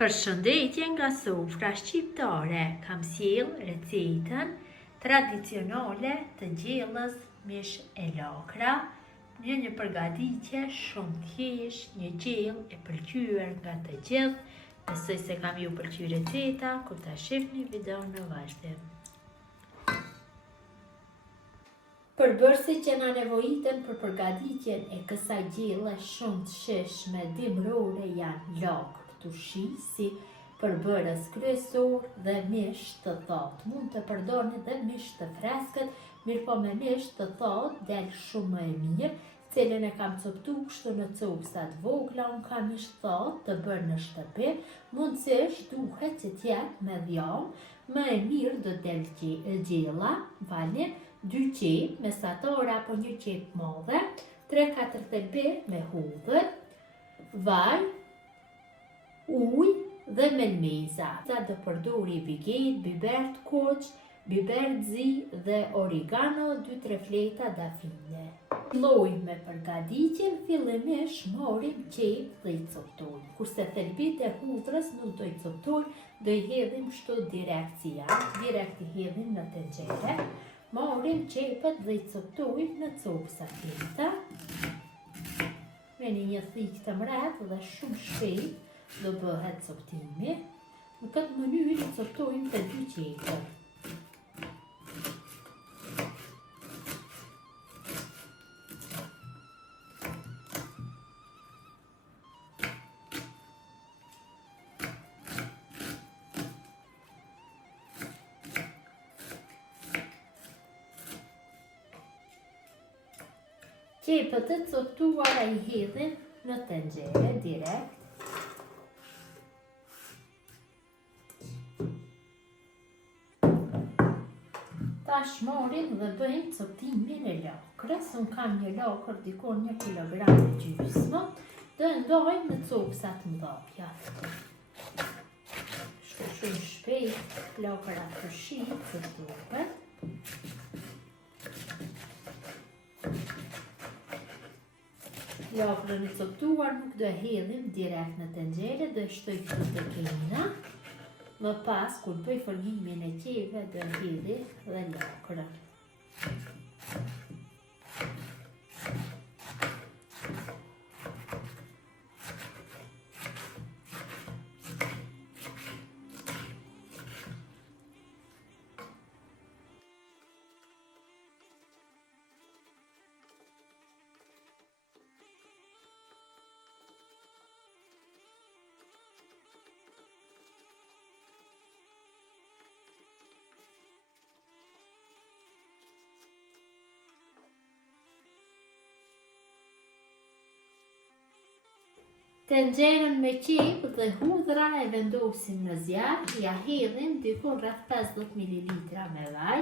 Përshëndetje nga sofra shqiptare, kam sjell recetën tradicionale të gjellës mish e lakra, një përgatitje shumë thjesht, një gjellë e pëlqyer nga të gjithë. Besoj se kam ju pëlqyer receta kur ta shihni videon në vazhdim. Përbërësit që na nevojiten për përgatitjen e kësaj gjelle shumë të shijshme dimrore janë lakë turshi si përbërës kryesor dhe mish të thatë. Mund të përdorni dhe mish të freskët, mirë po me mish të thatë del shumë më e mirë, cilën e kam coptu kështu në copsat vogla. Unë kam mish thatë të bërë në shtëpi, mundësisht duhet që t'jetë me dhjam, më e mirë do del gjella, falni, 2 qep mesatare apo 1 qep madhe, 3-4 thelbi me hudhër, vaj, ujë dhe melmeza. Sa do përdori biget, biber të kuq, biber të zi dhe origano, 2-3 fleta dafine. Filloj me përgatitjen, fillimisht marrim qep dhe i coptoj. Kurse thelbit e hudhrës nuk do i coptoj, do i hedhim kështu direkt si janë, direkt i hedhim në tenxhere. Marrim qepët dhe i coptoj në copsa fleta. Me një thikë të mret dhe shumë shpejt do bëhet coptimi. Në këtë mënyrë i coptojmë të 2 qepët. Qepët e coptuara i hedhim në tenxhere direkt. Tash marrim dhe bëjmë coptimin e lakrës. Unë kam një lakër dikon 1 kilogram e gjysmë. Dhe ndojmë në copsa të mëdha. Shumë shpejt lakëra përshit të duket. Lakrën e coptuar nuk do e hedhim direkt në tenxhere, do e shtoj të kena. Më pas, kur bëj formimin e qepëve, do e hedhi dhe lakrën. Tenxherën me qep dhe hudhra e vendosim në zjarr, ja hedhim dikon rreth 50 ml me vaj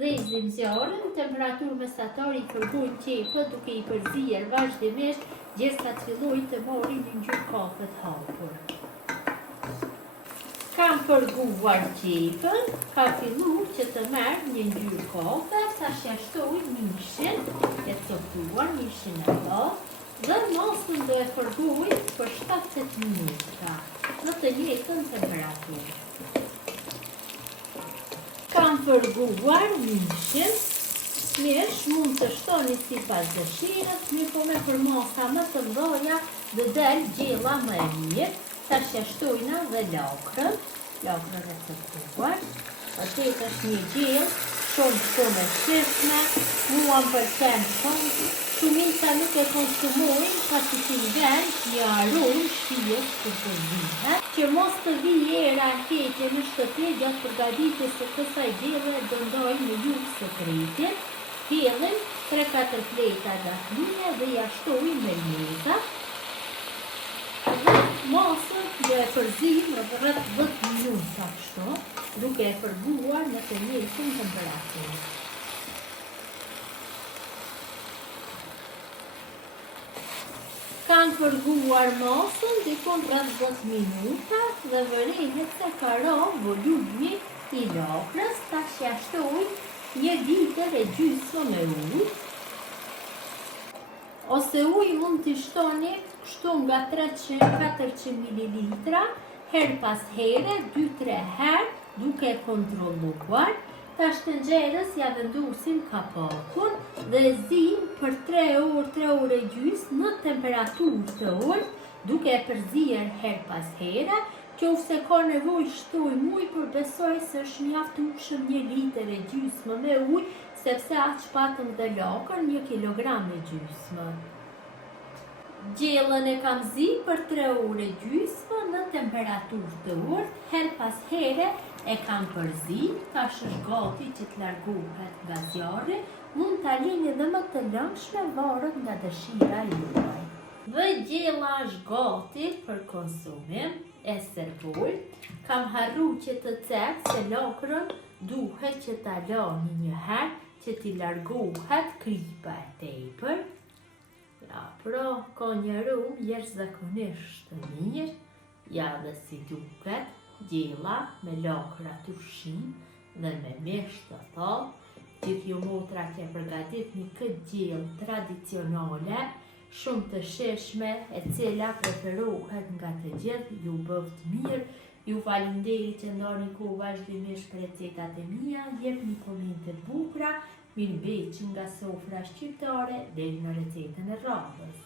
dhe i zim zjarrin në temperaturë mesatare. I fërgojmë qepët duke i përzier vazhdimisht derisa të fillojë të marrë një ngjyrë kafe të hapur. Kam përguar qepën, ka filluar që të merr një ngjyrë kafe, tash ja shtoj mishin e coptuar, mishin e thatë. Dhe masën do e fërgoj për 7-8 minuta në të njëjtën temperaturë. Kam fërguar mishin, mish mund të shtoni sipas dëshirës, mirë po me për masa më të mëdha do del gjella më e mirë. Tash ja shtojna dhe lakrën e coptuar. Atë është një gjellë shumë e shijshme, mua më pëlqen shumë. Shumica nuk e konsumojnë, pasi që i vend një aromë shijes të përzihet. Që mos të vijë era heqe në shtëpi gjatë përgatitjes së kësaj gjelle, do ndajmë në jug sekretin. Hedhim 3-4 fleta dafine dhe ja shtojmë melmeza. Dhe masën do e përzijmë rreth 10 minuta kështu, duke e përguar në të njëjtën temperaturë. Kanë përguar masën dikon rreth 10 minuta dhe vërehet se ka rënë volumi i lakrës. Tash ja shtoj 1 litër e gjysmë me ujë. ose ujë mund t'i shtoni kështu nga 300-400 ml, her pas here, 2-3 herë, duke kontrolluar. Tash tenxherës ja vendosim kapakun dhe zim për 3 orë e gjysmë në temperaturë të ulët, duke e përzier her pas here. Qofse ka nevojë shtoj ujë, por besoj se është mjaftueshëm 1 litër e gjysmë me ujë, sepse aq patëm dhe lakër 1 kilogram e gjysmë. Gjellën e kam zi për 3 orë e gjysmë në temperaturë të ulët, her pas here e kam përzi, tash është gati që të largohet nga zjarri, mund ta lini edhe më të lëngshme, varet nga dëshira juaj. Dhe gjella është gati për konsumim, e servoj. Kam harru që të cek se lakrën duhet që ta lani një herë që t'i largohet kripa e tepër. Ja, pra, ka një aromë jashtëzakonisht të mirë, ja dhe si duket, gjella me lakra të ushqim dhe me mish të thellë. Gjithë ju motra që përgatitni këtë gjellë tradicionale, shumë të shijshme, e cila preferohet nga të gjithë, ju bëft mirë. Ju falenderoj që ndani kohë vazhdimisht për recetat e mia, jepni komente të bukura, mirëmbëjtje nga sofra shqiptare deri në recetën e radhës.